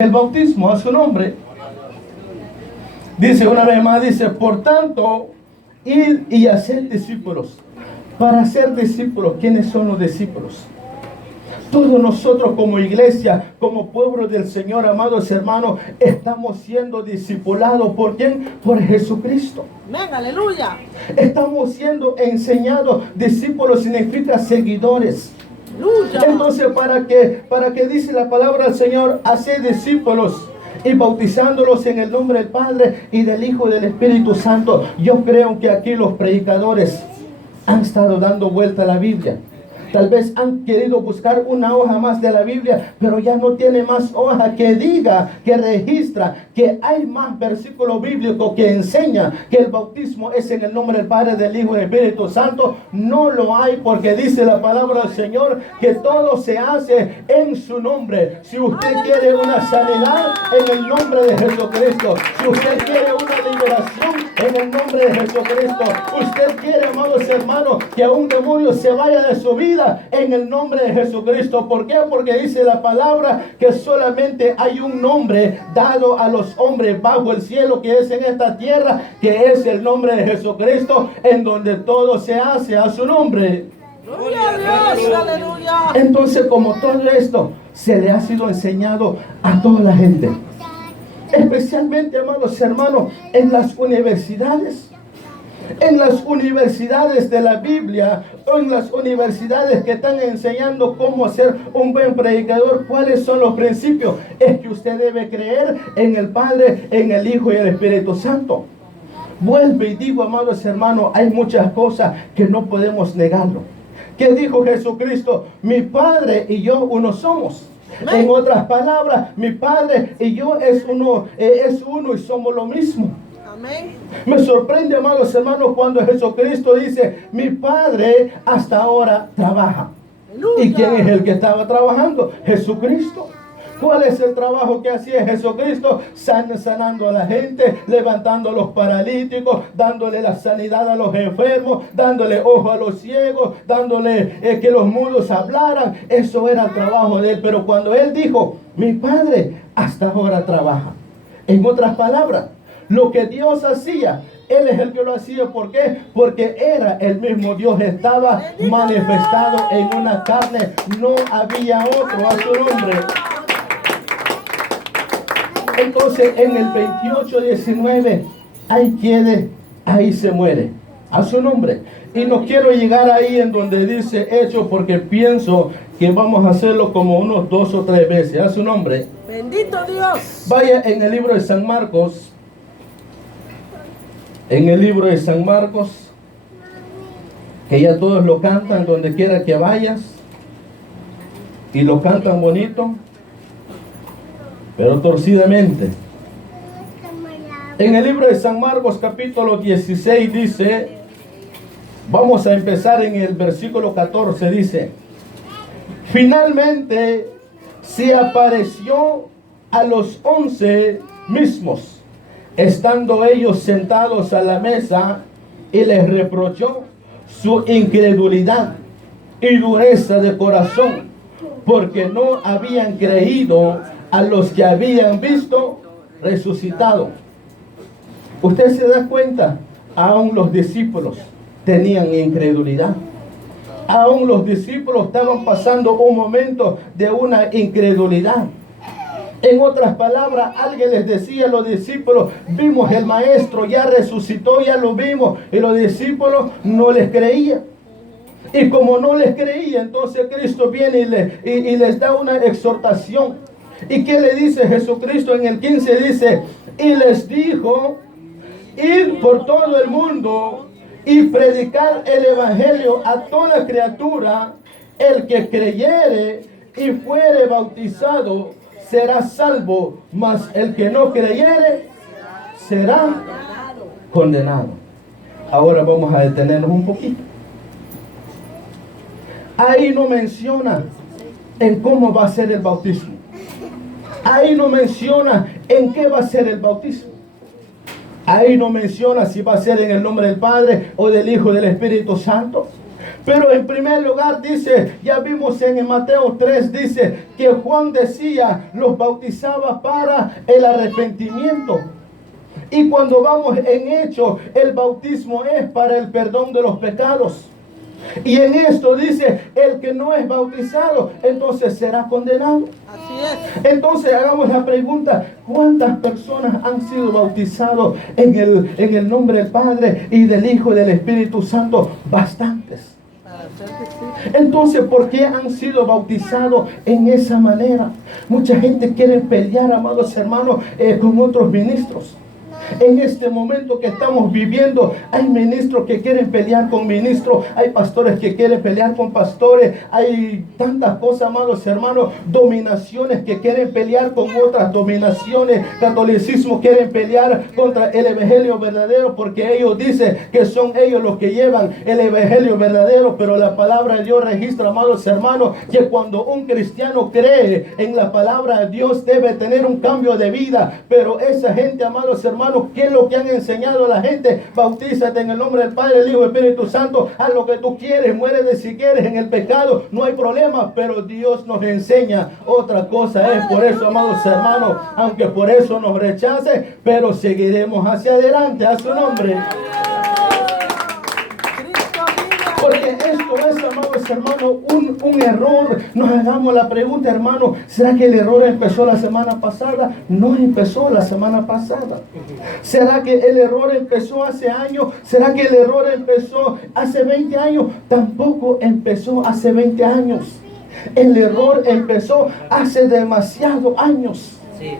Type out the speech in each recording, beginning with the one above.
el bautismo a su nombre. Dice una vez más, dice, por tanto, id y hacer discípulos. Para ser discípulos, ¿quiénes son los discípulos? Todos nosotros como iglesia, como pueblo del Señor, amados hermanos, estamos siendo discipulados. ¿Por quién? Por Jesucristo. Amén, aleluya. Estamos siendo enseñados. Discípulos significa seguidores. Aleluya. Entonces, ¿para qué dice la palabra del Señor? Hacer discípulos y bautizándolos en el nombre del Padre y del Hijo y del Espíritu Santo. Yo creo que aquí los predicadores han estado dando vuelta a la Biblia. Tal vez han querido buscar una hoja más de la Biblia, pero ya no tiene más hoja que diga, que registra, que hay más versículos bíblicos que enseña que el bautismo es en el nombre del Padre, del Hijo y del Espíritu Santo. No lo hay, porque dice la palabra del Señor que todo se hace en su nombre. Si usted quiere una sanidad, en el nombre de Jesucristo. Si usted quiere una liberación, en el nombre de Jesucristo. Usted quiere, amados hermanos, que un demonio se vaya de su vida, en el nombre de Jesucristo. ¿Por qué? Porque dice la palabra que solamente hay un nombre dado a los hombres bajo el cielo, que es en esta tierra, que es el nombre de Jesucristo, en donde todo se hace a su nombre. Gloria a Dios, aleluya. Entonces, como todo esto se le ha sido enseñado a toda la gente, especialmente, amados hermanos, en las universidades. En las universidades de la Biblia, o en las universidades que están enseñando cómo ser un buen predicador, ¿cuáles son los principios? Es que usted debe creer en el Padre, en el Hijo y el Espíritu Santo. Vuelve y digo, amados hermanos, hay muchas cosas que no podemos negarlo. ¿Qué dijo Jesucristo? Mi Padre y yo uno somos. En otras palabras, mi Padre y yo es uno y somos lo mismo. Amén. Me sorprende, amados hermanos, cuando Jesucristo dice, mi Padre hasta ahora trabaja. Aleluya. ¿Y quién es el que estaba trabajando? Jesucristo. ¿Cuál es el trabajo que hacía Jesucristo? Sanando a la gente, levantando a los paralíticos, dándole la sanidad a los enfermos, dándole ojo a los ciegos, dándole que los mudos hablaran. Eso era el trabajo de él. Pero cuando él dijo, mi Padre hasta ahora trabaja. En otras palabras, lo que Dios hacía, Él es el que lo hacía. ¿Por qué? Porque era el mismo Dios. Estaba manifestado en una carne. No había otro a su nombre. Entonces, en el 28:19, hay quienes ahí se muere a su nombre. Y no quiero llegar ahí en donde dice Hechos, porque pienso que vamos a hacerlo como unos 2 o 3 veces a su nombre. Bendito Dios. Vaya en el libro de San Marcos. En el libro de San Marcos, que ya todos lo cantan donde quiera que vayas, y lo cantan bonito, pero torcidamente. En el libro de San Marcos capítulo 16 dice, vamos a empezar en el versículo 14, dice, finalmente se apareció a los 11 mismos, estando ellos sentados a la mesa, y les reprochó su incredulidad y dureza de corazón, porque no habían creído a los que habían visto resucitado. Usted se da cuenta, aún los discípulos tenían incredulidad. Aún los discípulos estaban pasando un momento de una incredulidad. En otras palabras, alguien les decía a los discípulos, vimos el maestro, ya resucitó, ya lo vimos. Y los discípulos no les creían. Y como no les creían, entonces Cristo viene y les da una exhortación. ¿Y qué le dice Jesucristo? En el 15 dice, y les dijo, id por todo el mundo y predicar el evangelio a toda criatura. El que creyere y fuere bautizado será salvo, mas el que no creyere será condenado. Ahora vamos a detenernos un poquito. Ahí no menciona en cómo va a ser el bautismo. Ahí no menciona en qué va a ser el bautismo. Ahí no menciona si va a ser en el nombre del Padre o del Hijo y del Espíritu Santo. Pero en primer lugar dice, ya vimos en Mateo 3, dice que Juan decía, los bautizaba para el arrepentimiento. Y cuando vamos en Hechos, el bautismo es para el perdón de los pecados. Y en esto dice, el que no es bautizado, entonces será condenado. Así es. Entonces hagamos la pregunta, ¿cuántas personas han sido bautizados en el nombre del Padre y del Hijo y del Espíritu Santo? Bastantes. Entonces, ¿por qué han sido bautizados en esa manera? Mucha gente quiere pelear, amados hermanos, con otros ministros. En este momento que estamos viviendo, hay ministros que quieren pelear con ministros, hay pastores que quieren pelear con pastores, hay tantas cosas, amados hermanos, dominaciones que quieren pelear con otras dominaciones, catolicismo quieren pelear contra el evangelio verdadero porque ellos dicen que son ellos los que llevan el evangelio verdadero, pero la palabra de Dios registra, amados hermanos, que cuando un cristiano cree en la palabra de Dios debe tener un cambio de vida, pero esa gente, amados hermanos, ¿qué es lo que han enseñado a la gente? Bautízate en el nombre del Padre, del Hijo y del Espíritu Santo. Haz lo que tú quieres, muérete si quieres en el pecado, no hay problema. Pero Dios nos enseña otra cosa. Es por eso, amados hermanos, aunque por eso nos rechace, pero seguiremos hacia adelante a su nombre. Porque esto es, amados hermanos, un error. Nos hagamos la pregunta, hermano, ¿será que el error empezó la semana pasada? No empezó la semana pasada. ¿Será que el error empezó hace años? ¿Será que el error empezó hace 20 años? Tampoco empezó hace 20 años. El error empezó hace demasiados años. Sí.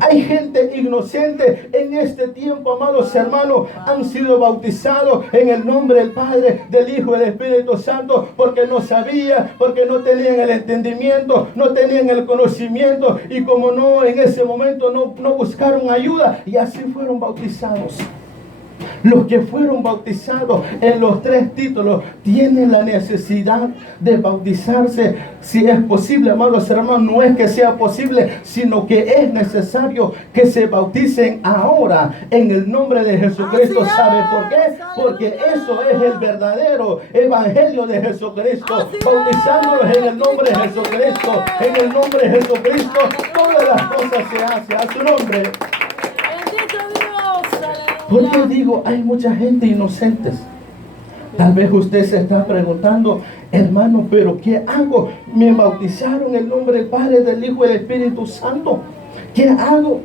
Hay gente inocente en este tiempo, amados hermanos, han sido bautizados en el nombre del Padre, del Hijo y del Espíritu Santo, porque no sabían, porque no tenían el entendimiento, no tenían el conocimiento, y como no, en ese momento no buscaron ayuda, y así fueron bautizados. Los que fueron bautizados en los 3 títulos tienen la necesidad de bautizarse si es posible, amados hermanos. No es que sea posible, sino que es necesario que se bauticen ahora en el nombre de Jesucristo. ¿Sabe por qué? Porque eso es el verdadero evangelio de Jesucristo. Bautizándolos en el nombre de Jesucristo. En el nombre de Jesucristo todas las cosas se hacen a su nombre. ¿Por qué digo hay mucha gente inocentes? Tal vez usted se está preguntando, hermano, ¿pero qué hago? Me bautizaron en el nombre del Padre, del Hijo y del Espíritu Santo. ¿Qué hago?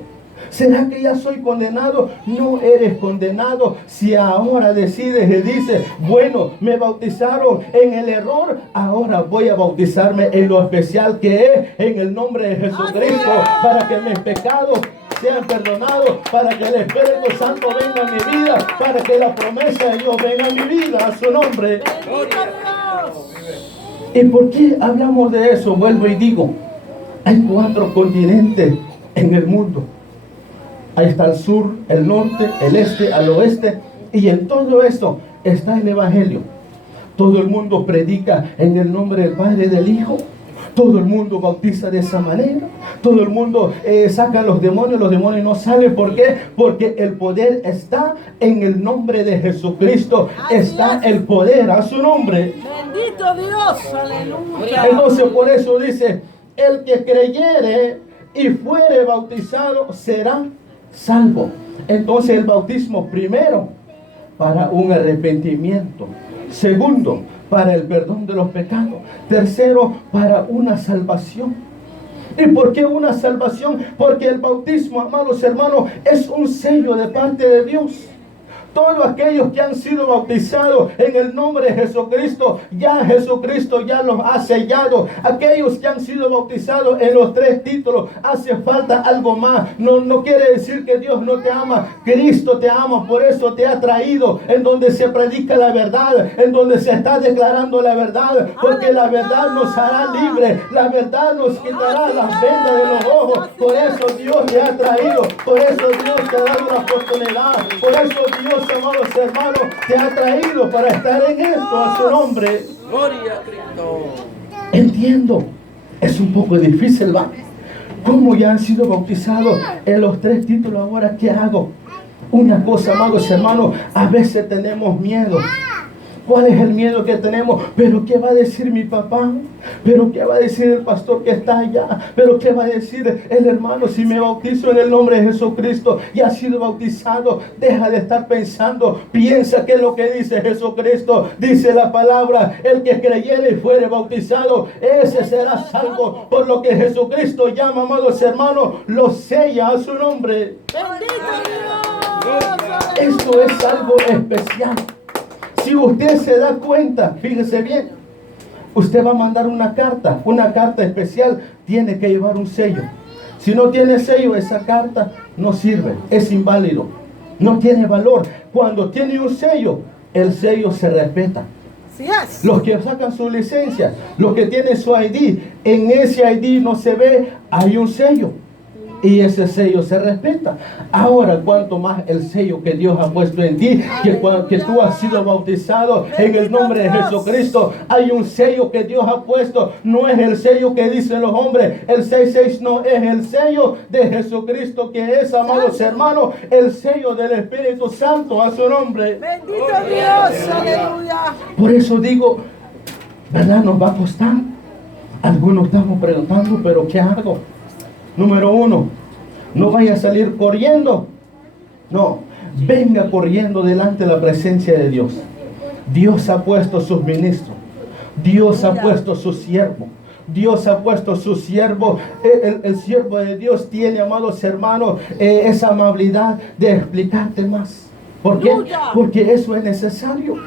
¿Será que ya soy condenado? No eres condenado si ahora decides y dices, bueno, me bautizaron en el error, ahora voy a bautizarme en lo especial que es en el nombre de Jesucristo, para que mis pecados sean perdonados, para que el Espíritu Santo venga a mi vida, para que la promesa de Dios venga a mi vida, a su nombre. ¿Y por qué hablamos de eso? Vuelvo y digo, hay 4 continentes en el mundo. Ahí está el sur, el norte, el este, al oeste, y en todo esto está el Evangelio. Todo el mundo predica en el nombre del Padre y del Hijo. Todo el mundo bautiza de esa manera. Todo el mundo saca a los demonios no salen. ¿Por qué? Porque el poder está en el nombre de Jesucristo. Está el poder a su nombre. Bendito Dios, aleluya. Entonces por eso dice, el que creyere y fuere bautizado será salvo. Entonces el bautismo, primero, para un arrepentimiento. Segundo, para el perdón de los pecados. Tercero, para una salvación. ¿Y por qué una salvación? Porque el bautismo, amados hermanos, es un sello de parte de Dios. Todos aquellos que han sido bautizados en el nombre de Jesucristo, ya Jesucristo ya los ha sellado. Aquellos que han sido bautizados en los 3 títulos, hace falta algo más. No quiere decir que Dios no te ama. Cristo te ama, por eso te ha traído en donde se predica la verdad, en donde se está declarando la verdad, porque la verdad nos hará libres, la verdad nos quitará las vendas de los ojos. Por eso Dios te ha traído, por eso Dios te ha dado la oportunidad, por eso Dios, amados hermanos, te ha traído para estar en esto a su nombre. Gloria a Cristo. Entiendo, es un poco difícil, ¿va? ¿Cómo ya han sido bautizados en los 3 títulos? Ahora, ¿qué hago? Una cosa, amados hermanos, a veces tenemos miedo. ¿Cuál es el miedo que tenemos? ¿Pero qué va a decir mi papá? ¿Pero qué va a decir el pastor que está allá? ¿Pero qué va a decir el hermano si me bautizo en el nombre de Jesucristo y ha sido bautizado? Deja de estar pensando, piensa que es lo que dice Jesucristo. Dice la palabra, el que creyere y fuere bautizado, ese será salvo. Por lo que Jesucristo llama, amados hermanos, lo sella a su nombre. Esto es algo especial. Si usted se da cuenta, fíjese bien, usted va a mandar una carta especial, tiene que llevar un sello. Si no tiene sello, esa carta no sirve, es inválido, no tiene valor. Cuando tiene un sello, el sello se respeta. Los que sacan su licencia, los que tienen su ID, en ese ID no se ve, hay un sello. Y ese sello se respeta. Ahora, cuanto más el sello que Dios ha puesto en ti, que tú has sido bautizado en el nombre de Jesucristo. Hay un sello que Dios ha puesto. No es el sello que dicen los hombres. El 66 no es el sello de Jesucristo, que es, amados hermanos, el sello del Espíritu Santo a su nombre. Bendito Dios, aleluya. Por eso digo, ¿verdad? Nos va a costar. Algunos estamos preguntando, ¿pero qué hago? Número 1, no vaya a salir corriendo. No, venga corriendo delante de la presencia de Dios. Dios ha puesto sus ministros. Dios ha puesto su siervo. Dios ha puesto su siervo. El siervo de Dios tiene, amados hermanos, esa amabilidad de explicarte más. ¿Por qué? Porque eso es necesario.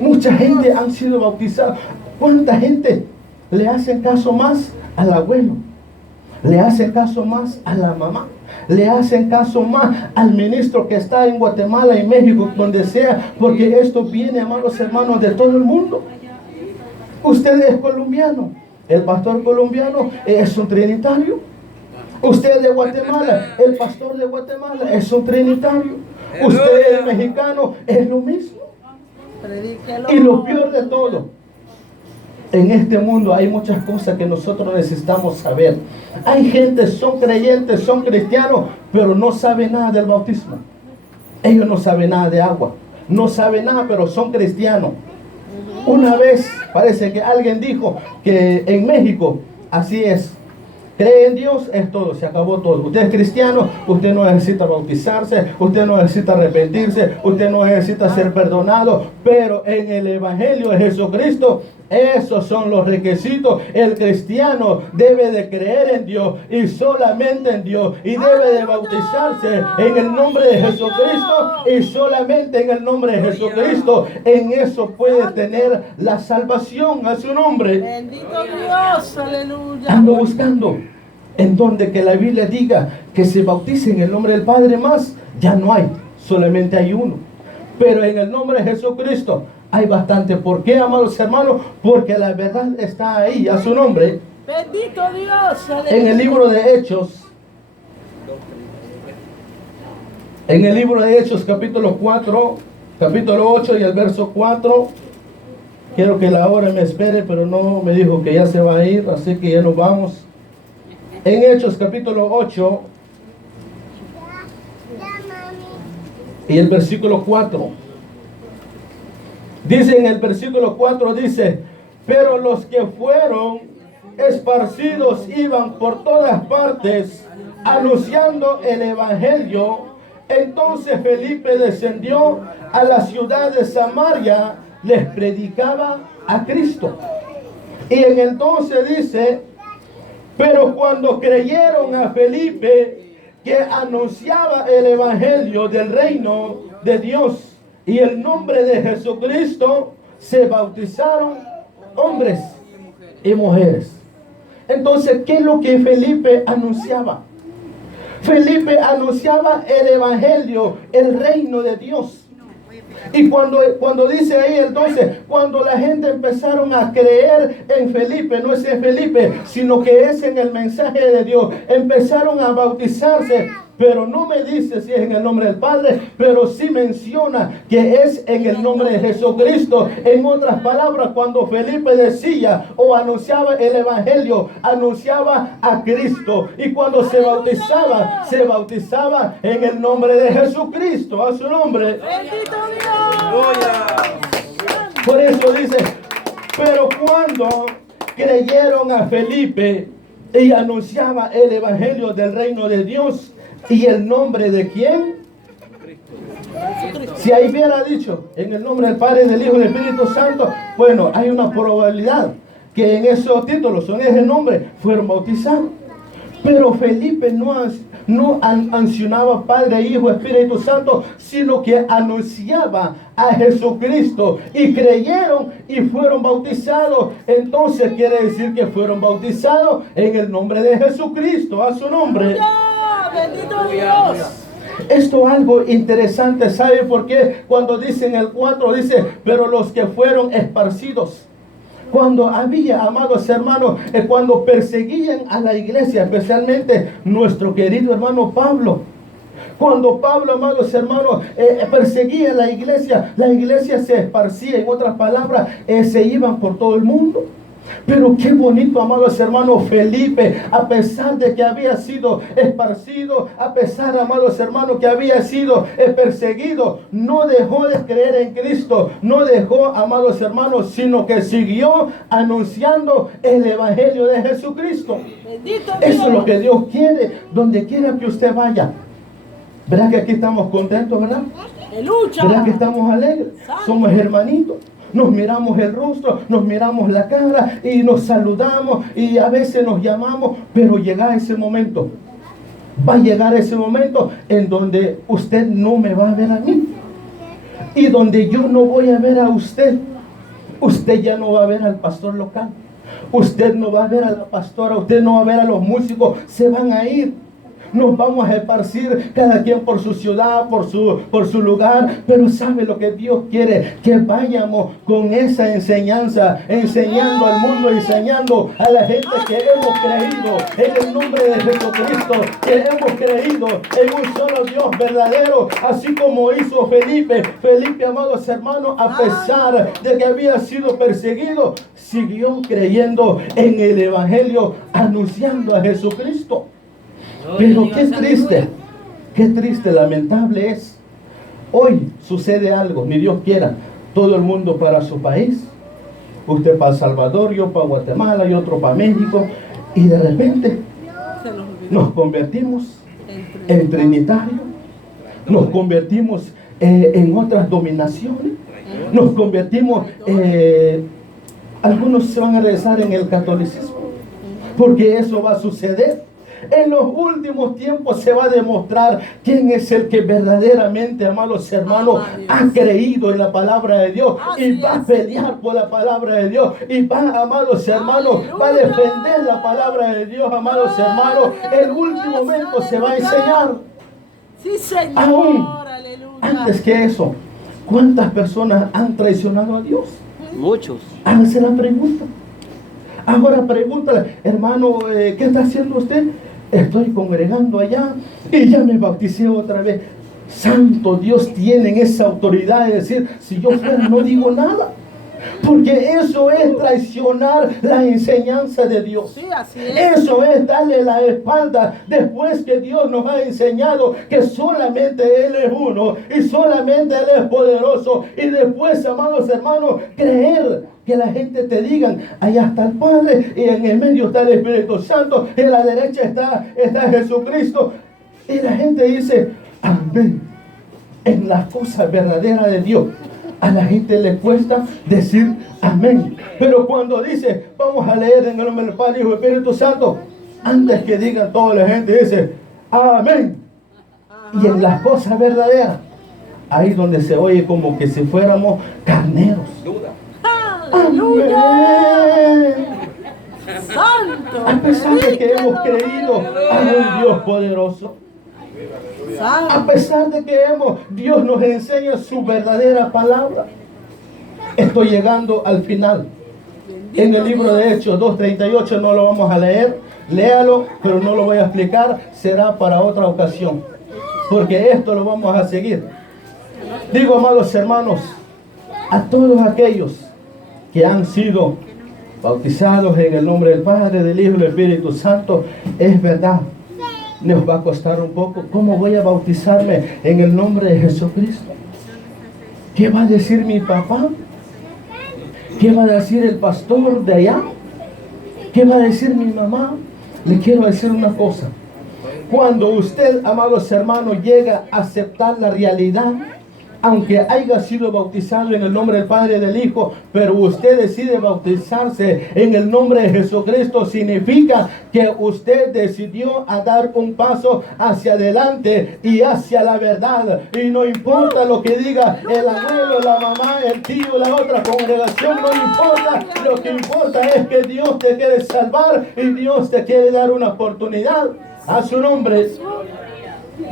Mucha gente han sido bautizados. ¿Cuánta gente le hacen caso más al abuelo? Le hacen caso más a la mamá. Le hacen caso más al ministro que está en Guatemala, en México, donde sea. Porque esto viene, amados hermanos, de todo el mundo. Usted es colombiano. El pastor colombiano es un trinitario. Usted de Guatemala, el pastor de Guatemala es un trinitario. Usted es mexicano, es lo mismo. Y lo peor de todo, en este mundo hay muchas cosas que nosotros necesitamos saber. Hay gente, son creyentes, son cristianos, pero no saben nada del bautismo. Ellos no saben nada de agua. No saben nada, pero son cristianos. Una vez parece que alguien dijo que en México así es. Cree en Dios, es todo, se acabó todo. Usted es cristiano, usted no necesita bautizarse, usted no necesita arrepentirse, usted no necesita ser perdonado, pero en el Evangelio de Jesucristo, esos son los requisitos. El cristiano debe de creer en Dios y solamente en Dios, y debe de bautizarse en el nombre de Jesucristo y solamente en el nombre de Jesucristo. En eso puede tener la salvación a su nombre. Bendito Dios, aleluya. Ando buscando en donde que la Biblia diga que se bautice en el nombre del Padre, más ya no hay, solamente hay uno. Pero en el nombre de Jesucristo hay bastante. ¿Por qué, amados hermanos? Porque la verdad está ahí, a su nombre. Bendito Dios, aleluya. En el libro de Hechos, capítulo 4, capítulo 8 y el verso 4. Quiero que la hora me espere, pero no me dijo que ya se va a ir, así que ya nos vamos. En Hechos capítulo 8 y el versículo 4. Dice en el versículo 4, dice: pero los que fueron esparcidos iban por todas partes anunciando el evangelio. Entonces Felipe descendió a la ciudad de Samaria, les predicaba a Cristo. Y en el 12 dice: pero cuando creyeron a Felipe, que anunciaba el evangelio del reino de Dios y el nombre de Jesucristo, se bautizaron hombres y mujeres. Entonces, ¿qué es lo que Felipe anunciaba? Felipe anunciaba el evangelio, el reino de Dios. Y cuando dice ahí entonces, cuando la gente empezaron a creer en Felipe, no es en Felipe, sino que es en el mensaje de Dios, empezaron a bautizarse. Pero no me dice si es en el nombre del Padre, pero sí menciona que es en el nombre de Jesucristo. En otras palabras, cuando Felipe decía o anunciaba el evangelio, anunciaba a Cristo. Y cuando se bautizaba en el nombre de Jesucristo, a su nombre. Bendito Dios. Por eso dice, pero cuando creyeron a Felipe y anunciaba el evangelio del reino de Dios y el nombre de quién, si ahí hubiera dicho en el nombre del Padre, del Hijo y del Espíritu Santo, bueno, hay una probabilidad que en esos títulos, en ese nombre, fueron bautizados. Pero Felipe no anunció Padre, Hijo, Espíritu Santo, sino que anunciaba a Jesucristo y creyeron y fueron bautizados. Entonces quiere decir que fueron bautizados en el nombre de Jesucristo, a su nombre. Bendito Dios. Esto es algo interesante, ¿sabe por qué? Cuando dice en el 4, dice, pero los que fueron esparcidos. Cuando había, amados hermanos, cuando perseguían a la iglesia, especialmente nuestro querido hermano Pablo. Cuando Pablo, amados hermanos, perseguía a la iglesia se esparcía. En otras palabras, se iban por todo el mundo. Pero qué bonito, amados hermanos, Felipe, a pesar de que había sido esparcido, a pesar, amados hermanos, que había sido perseguido, no dejó de creer en Cristo, no dejó, amados hermanos, sino que siguió anunciando el evangelio de Jesucristo. Bendito Dios. Eso es lo que Dios quiere, donde quiera que usted vaya. ¿Verdad que aquí estamos contentos, verdad? De lucha. ¿Verdad que estamos alegres? Somos hermanitos. Nos miramos el rostro, nos miramos la cara y nos saludamos y a veces nos llamamos, pero llega ese momento. Va a llegar ese momento en donde usted no me va a ver a mí y donde yo no voy a ver a usted. Usted ya no va a ver al pastor local. Usted no va a ver a la pastora. Usted no va a ver a los músicos. Se van a ir. Nos vamos a esparcir cada quien por su ciudad, por su lugar. Pero ¿sabe lo que Dios quiere? Que vayamos con esa enseñanza, enseñando al mundo, enseñando a la gente que hemos creído en el nombre de Jesucristo, que hemos creído en un solo Dios verdadero, así como hizo Felipe. Felipe, amados hermanos, a pesar de que había sido perseguido, siguió creyendo en el evangelio, anunciando a Jesucristo. Pero qué triste, lamentable es. Hoy sucede algo, ni Dios quiera, todo el mundo para su país. Usted para El Salvador, yo para Guatemala y otro para México. Y de repente nos convertimos en trinitarios, nos convertimos en otras dominaciones, nos convertimos, algunos se van a regresar en el catolicismo, porque eso va a suceder. En los últimos tiempos se va a demostrar quién es el que verdaderamente, amados hermanos, ha creído en la palabra de Dios y va a pelear por la palabra de Dios y va, amados hermanos, va a defender la palabra de Dios, amados hermanos. El último momento se va a enseñar. Sí, Señor. Aún Aleluya. antes que eso, ¿cuántas personas han traicionado a Dios? Muchos. Háganse la pregunta. Ahora pregúntale, hermano, ¿qué está haciendo usted? Estoy congregando allá y ya me bauticé otra vez. Santo Dios, tienen esa autoridad de decir, si yo fuera no digo nada. Porque eso es traicionar la enseñanza de Dios. Sí, así es. Eso es darle la espalda después que Dios nos ha enseñado que solamente Él es uno y solamente Él es poderoso. Y después, amados hermanos, creer que la gente te digan, allá está el Padre y en el medio está el Espíritu Santo, y en la derecha está Jesucristo. Y la gente dice, amén. En las cosas verdaderas de Dios, a la gente le cuesta decir amén. Pero cuando dice, vamos a leer en el nombre del Padre, Hijo y Espíritu Santo, antes que digan toda la gente dice, amén. Y en las cosas verdaderas, ahí donde se oye como que si fuéramos carneros. Aleluya. Amén. Santo. A pesar de que hemos creído a un Dios poderoso, a pesar de que Dios nos enseña su verdadera palabra. Estoy llegando al final. En el libro de Hechos 2:38 no lo vamos a leer. Léalo, pero no lo voy a explicar. Será para otra ocasión. Porque esto lo vamos a seguir. Digo, amados hermanos, a todos aquellos que han sido bautizados en el nombre del Padre, del Hijo y del Espíritu Santo, es verdad. Nos va a costar un poco. ¿Cómo voy a bautizarme en el nombre de Jesucristo? ¿Qué va a decir mi papá? ¿Qué va a decir el pastor de allá? ¿Qué va a decir mi mamá? Le quiero decir una cosa. Cuando usted, amados hermanos, llega a aceptar la realidad, aunque haya sido bautizado en el nombre del Padre y del Hijo, pero usted decide bautizarse en el nombre de Jesucristo, significa que usted decidió a dar un paso hacia adelante y hacia la verdad. Y no importa lo que diga el abuelo, la mamá, el tío, la otra congregación, no importa. Lo que importa es que Dios te quiere salvar y Dios te quiere dar una oportunidad. A su nombre.